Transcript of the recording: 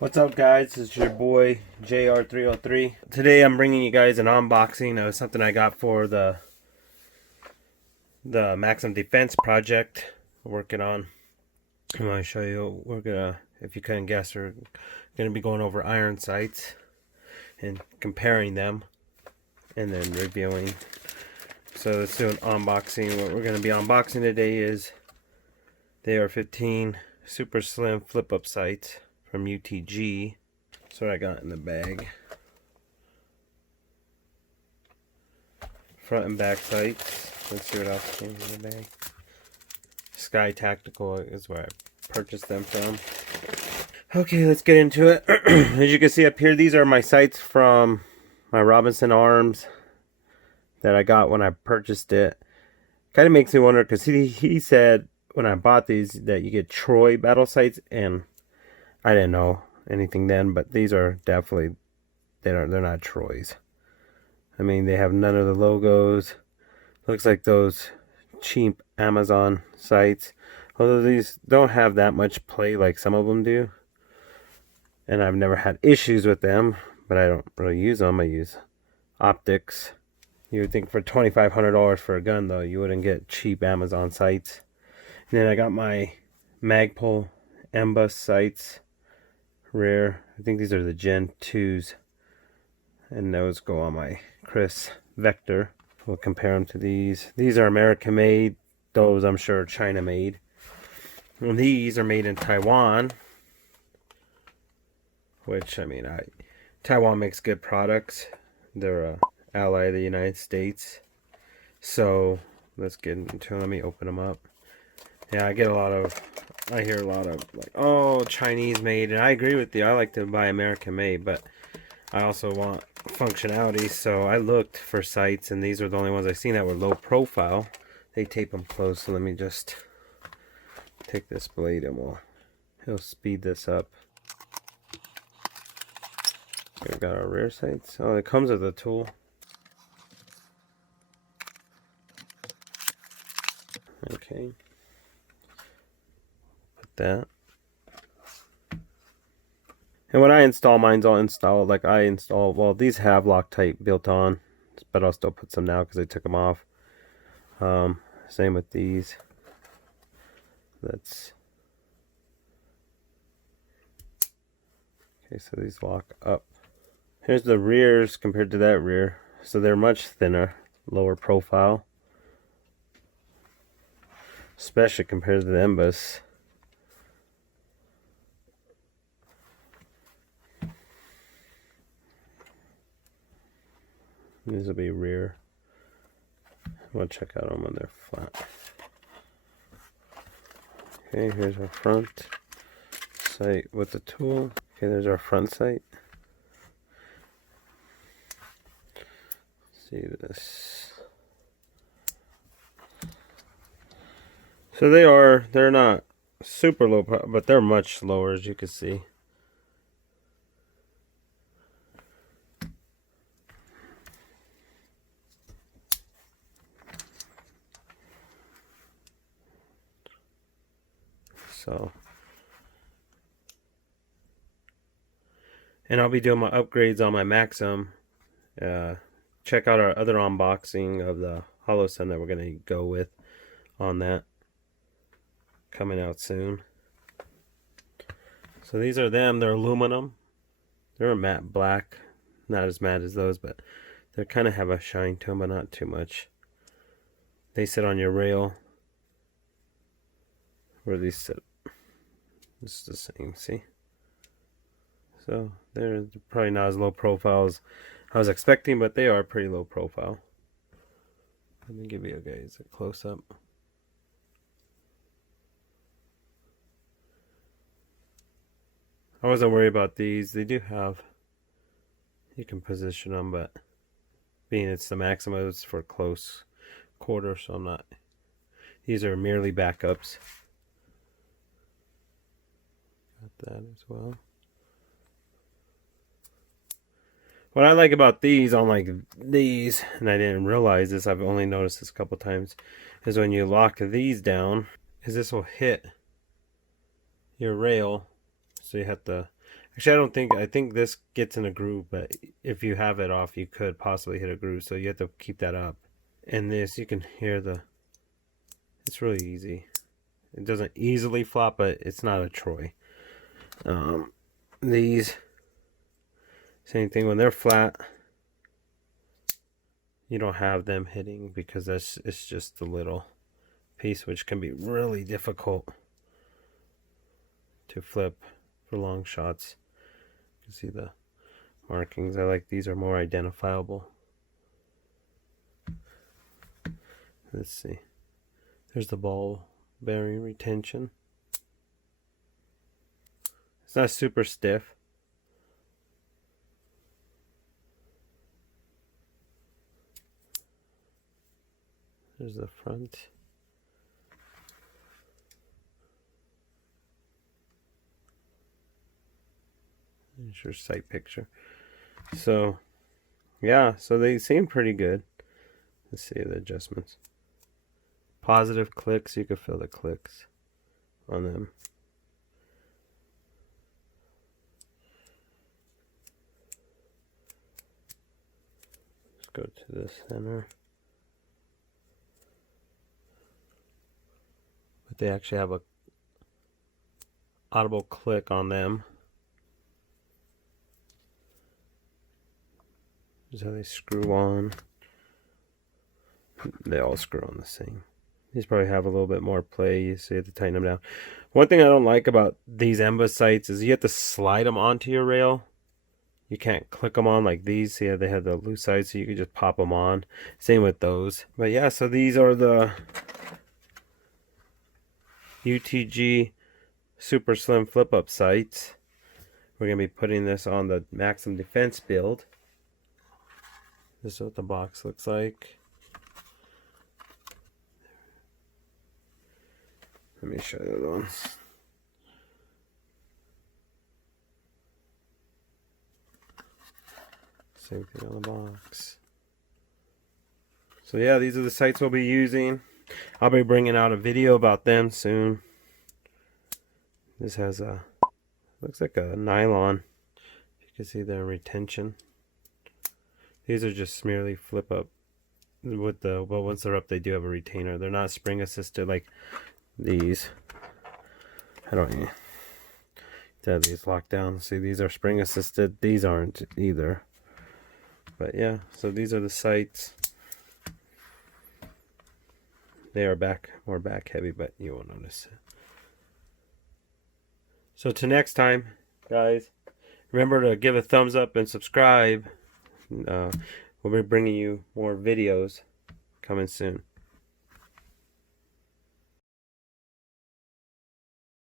What's up, guys? It's your boy JR303. Today I'm bringing you guys an unboxing of something I got for the Maximum Defense project we're working on. I'm going to show you. We're gonna, if you couldn't guess, we're gonna be going over iron sights and comparing them, and then reviewing. So let's do an unboxing. What we're gonna be unboxing today is the AR-15 super slim flip-up sights from UTG. That's what I got in the bag. Front and back sights. Let's see what else came in the bag. Sky Tactical is where I purchased them from. Okay, let's get into it. As you can see up here, these are my sights from my Robinson arms that I got when I purchased it. Kind of makes me wonder, because he said when I bought these that you get Troy battle sights, and I didn't know anything then, but these are definitely, they're not Troy's. I mean, they have none of the logos. Looks like those cheap Amazon sights, although these don't have that much play like some of them do, and I've never had issues with them, but I don't really use them. I use optics. You would think for $2,500 for a gun, though, you wouldn't get cheap Amazon sights. And then I got my Magpul A.E.M.S sights, rare. I think these are the Gen 2s, and those go on my Chris Vector. We'll compare them to these. These are American made. Those I'm sure are China made. And these are made in Taiwan, which, I mean, Taiwan makes good products. They're a ally of the United States. So let's get into them. Let me open them up. Yeah, I hear a lot of like, oh, Chinese made, and I agree with you. I like to buy American made, but I also want functionality, so I looked for sights, and these were the only ones I seen that were low profile. They tape them close, so let me just take this blade and he'll speed this up. We've got our rear sights. Oh, it comes with a tool. Okay. Put that. And when I install mine, I'll install, like I install, well, these have Loctite built on, but I'll still put some now because I took them off. Same with these. That's okay, so these lock up. Here's the rears compared to that rear. So they're much thinner, lower profile, especially compared to the A.E.M.S. These will be rear. We'll check out them when they're flat. Okay, here's our front sight with the tool. Okay, there's our front sight. See this. So they're not super low, but they're much lower, as you can see. So, and I'll be doing my upgrades on my Maxim. Check out our other unboxing of the HoloSun that we're going to go with on that, coming out soon. So these are them. They're aluminum. They're a matte black. Not as matte as those, but they kind of have a shine to them, but not too much. They sit on your rail. Where these sit. It's the same, see? So they're probably not as low profile as I was expecting, but they are pretty low profile. Let me give you guys a close up. I wasn't worried about these. They do have, you can position them, but being it's the Maxima, it's for close quarter, so I'm not. These are merely backups. Got that as well. What I like about these, unlike these, and I didn't realize this, I've only noticed this a couple times, is when you lock these down, is this will hit your rail, so you have to Actually, I think this gets in a groove, but if you have it off, you could possibly hit a groove, so you have to keep that up. And this, you can hear it's really easy. It doesn't easily flop, but it's not a Troy. These, same thing, when they're flat, you don't have them hitting because it's just the little piece, which can be really difficult to flip for long shots. You can see the markings. I like these are more identifiable. Let's see. There's the ball bearing retention. It's not super stiff. There's the front. Here's your sight picture. So, yeah, so they seem pretty good. Let's see the adjustments. Positive clicks, you can feel the clicks on them. Let's go to the center. But they actually have a audible click on them. This is how they screw on. They all screw on the same. These probably have a little bit more play, so you have to tighten them down. One thing I don't like about these A.E.M.S sights is you have to slide them onto your rail. You can't click them on like these. See how they have the loose sides, so you can just pop them on. Same with those. But yeah, so these are the UTG super slim flip up sights. We're going to be putting this on the Maximum Defense build. This is what the box looks like. Let me show you the other ones. Same thing on the box. So yeah, these are the sights we'll be using. I'll be bringing out a video about them soon. This has a, looks like a nylon. You can see the retention. These are just merely flip up with the, well, once they're up, they do have a retainer. They're not spring assisted like these. I don't know. Have these locked down. See, these are spring assisted. These aren't either. But yeah, so these are the sights. They are more back heavy, but you won't notice it. So till next time, guys, remember to give a thumbs up and subscribe. We'll be bringing you more videos coming soon.